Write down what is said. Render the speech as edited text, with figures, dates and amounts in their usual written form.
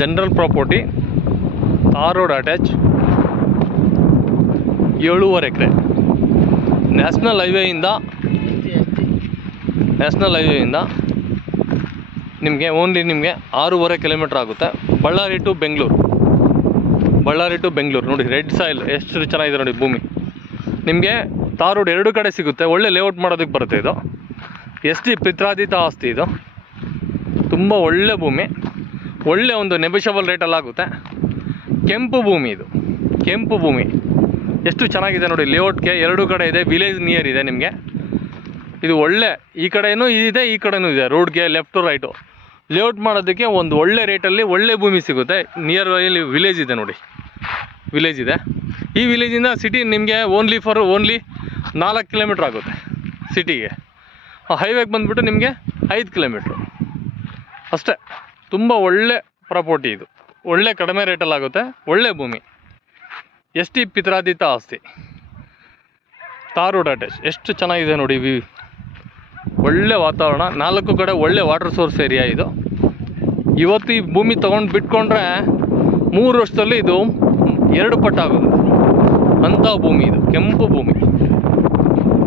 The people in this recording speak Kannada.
General property, tar road attach, 7.5 acre. National ಹೈವೇಯಿಂದ ನಿಮಗೆ ಓನ್ಲಿ 6.5 ಕಿಲೋಮೀಟ್ರ್ ಆಗುತ್ತೆ. ಬಳ್ಳಾರಿ ಟು ಬೆಂಗಳೂರು ನೋಡಿ. ರೆಡ್ ಸಾಯಿಲ್ ಎಷ್ಟು ಚೆನ್ನಾಗಿದೆ ನೋಡಿ ಭೂಮಿ. ನಿಮಗೆ ತಾರ್ ರೋಡ್ 2 ಕಡೆ ಸಿಗುತ್ತೆ. ಒಳ್ಳೆ ಲೇಔಟ್ ಮಾಡೋದಕ್ಕೆ ಬರುತ್ತೆ. ಇದು ST ಪಿತ್ರಾರ್ಜಿತ ಆಸ್ತಿ. ಇದು ತುಂಬ ಒಳ್ಳೆ ಭೂಮಿ, ಒಳ್ಳೆ ಒಂದು ನೆಗೋಷಿಯಬಲ್ ರೇಟಲ್ಲಾಗುತ್ತೆ. ಕೆಂಪು ಭೂಮಿ, ಇದು ಕೆಂಪು ಭೂಮಿ ಎಷ್ಟು ಚೆನ್ನಾಗಿದೆ ನೋಡಿ. ಲೇಔಟ್ಗೆ 2 ಕಡೆ ಇದೆ, ವಿಲೇಜ್ ನಿಯರ್ ಇದೆ ನಿಮಗೆ. ಇದು ಒಳ್ಳೆ, ಈ ಕಡೆಯೂ ಇದೆ, ಈ ಕಡೆಯೂ ಇದೆ. ರೋಡ್ಗೆ ಲೆಫ್ಟ್ ಟು ರೈಟು ಲೇಔಟ್ ಮಾಡೋದಕ್ಕೆ ಒಂದು ಒಳ್ಳೆ ರೇಟಲ್ಲಿ ಒಳ್ಳೆ ಭೂಮಿ ಸಿಗುತ್ತೆ. ನಿಯರ್ ಬೈಯಲ್ಲಿ ವಿಲೇಜ್ ಇದೆ ನೋಡಿ, ವಿಲೇಜ್ ಇದೆ. ಈ ವಿಲೇಜಿಂದ ಸಿಟಿ ನಿಮಗೆ ಓನ್ಲಿ 4 ಕಿಲೋಮೀಟ್ರ್ ಆಗುತ್ತೆ ಸಿಟಿಗೆ. ಹೈವೇಗೆ ಬಂದುಬಿಟ್ಟು ನಿಮಗೆ 5 ಕಿಲೋಮೀಟ್ರು ಅಷ್ಟೇ. ತುಂಬ ಒಳ್ಳೆ ಪ್ರಾಪರ್ಟಿ ಇದು, ಒಳ್ಳೆ ಕಡಿಮೆ ರೇಟಲ್ಲಾಗುತ್ತೆ, ಒಳ್ಳೆ ಭೂಮಿ. ST ಪಿತ್ರಾರ್ಜಿತ ಆಸ್ತಿ, ತಾರ್ ರೋಡ್ ಅಟ್ಯಾಚ್. ಎಷ್ಟು ಚೆನ್ನಾಗಿದೆ ನೋಡಿ ವ್ಯೂ, ಒಳ್ಳೆ ವಾತಾವರಣ. 4 ಕಡೆ ಒಳ್ಳೆ ವಾಟರ್ ಸೋರ್ಸ್ ಏರಿಯಾ ಇದು. ಇವತ್ತು ಈ ಭೂಮಿ ತೊಗೊಂಡು ಬಿಟ್ಕೊಂಡ್ರೆ 3 ವರ್ಷದಲ್ಲಿ ಇದು 2 ಪಟ್ಟಾಗೋದು ಅಂಥ ಭೂಮಿ. ಇದು ಕೆಂಪು ಭೂಮಿ.